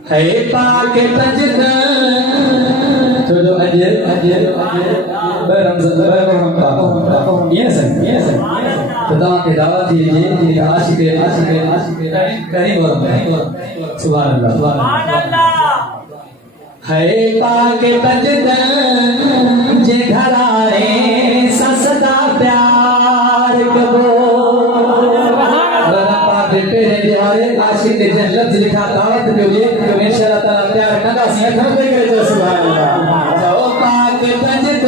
है पाक तजद छोड़ो अजय अजय बरमज़द बरमज़द ये सही तदा के दावत ये आशिक करीम और सुभान अल्लाह है पाक तजद जे घरारे ससदा प्यार कबो पाक तेरे प्यारे आशिक जे लफ्ज लिखा दावत जो ये तो इंशाअल्लाह ताला प्यार नदा से घर पे करे सुभान अल्लाह जाओ पाक तजद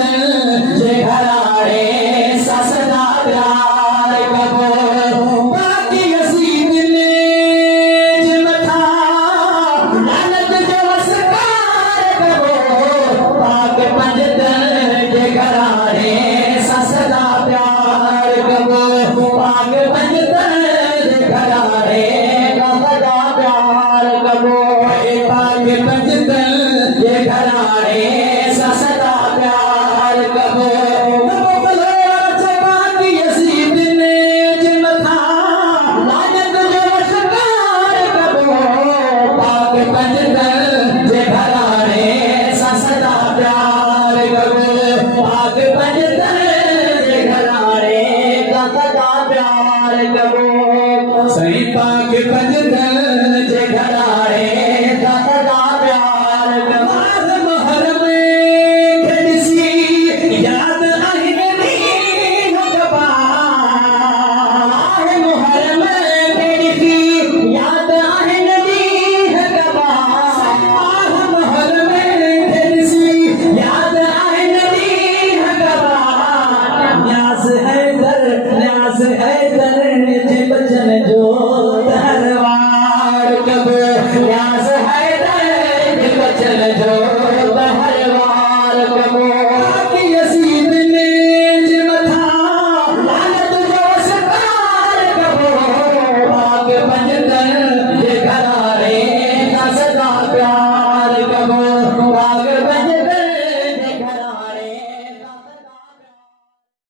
जे घरारे ससदा प्यार कबो बाकी नसीब ने जिमथा लानत जो असकार कबो पाक तजद जे घरारे ससदा प्यार कबो पाक तजद जे घरारे ससदा प्यार कबो पाक तजद जे घरारे ससदा प्यार कबो